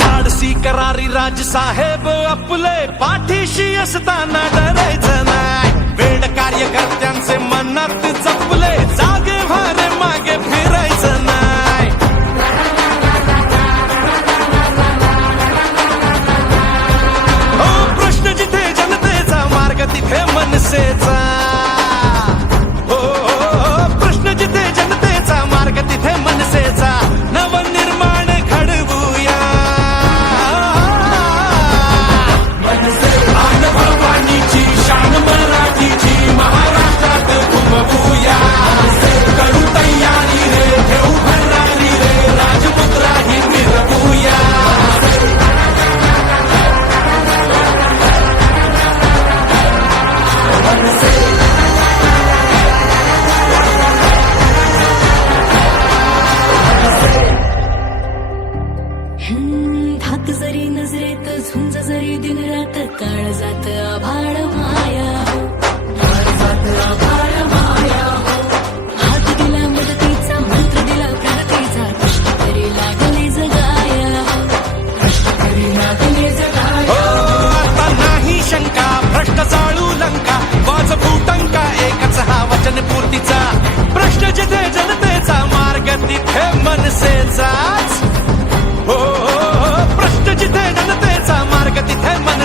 धाडसी करारी राजसाहेब आपले पाठीशी असताना डरायचं नाही. वेड कार्यकर्त्यांचे मनात जपले जागे भारे मागे फिरायचं नाही. हो प्रश्न जिथे जनतेचा मार्ग तिथे मनसेचा. हो प्रश्न जिथे जनतेचा मार्ग तिथे मनसेचा. नवनिर्माण घडवूया भवानीची शान मराठीची महाराष्ट्रात घुमवूया. करू तयारी रे ठेवू भरारी रे राजमुद्रा ही मिरवूया. धाक जरी नजरेत झुंज जरी दिन रात काळ जात आभाळ माया हात दिला मदतीचा मंत्र दिला प्रगतीचा. कष्ट तरी लागले जगाया आता नाही शंका भ्रष्ट चाळू लंका वाजवू टंका एकच हा वचन पूर्तीचा. प्रश्न जिथे जनतेचा मार्ग तिथे मनसेचाच. हो प्रश्न जिथे जनतेचा मार्ग तिथे मन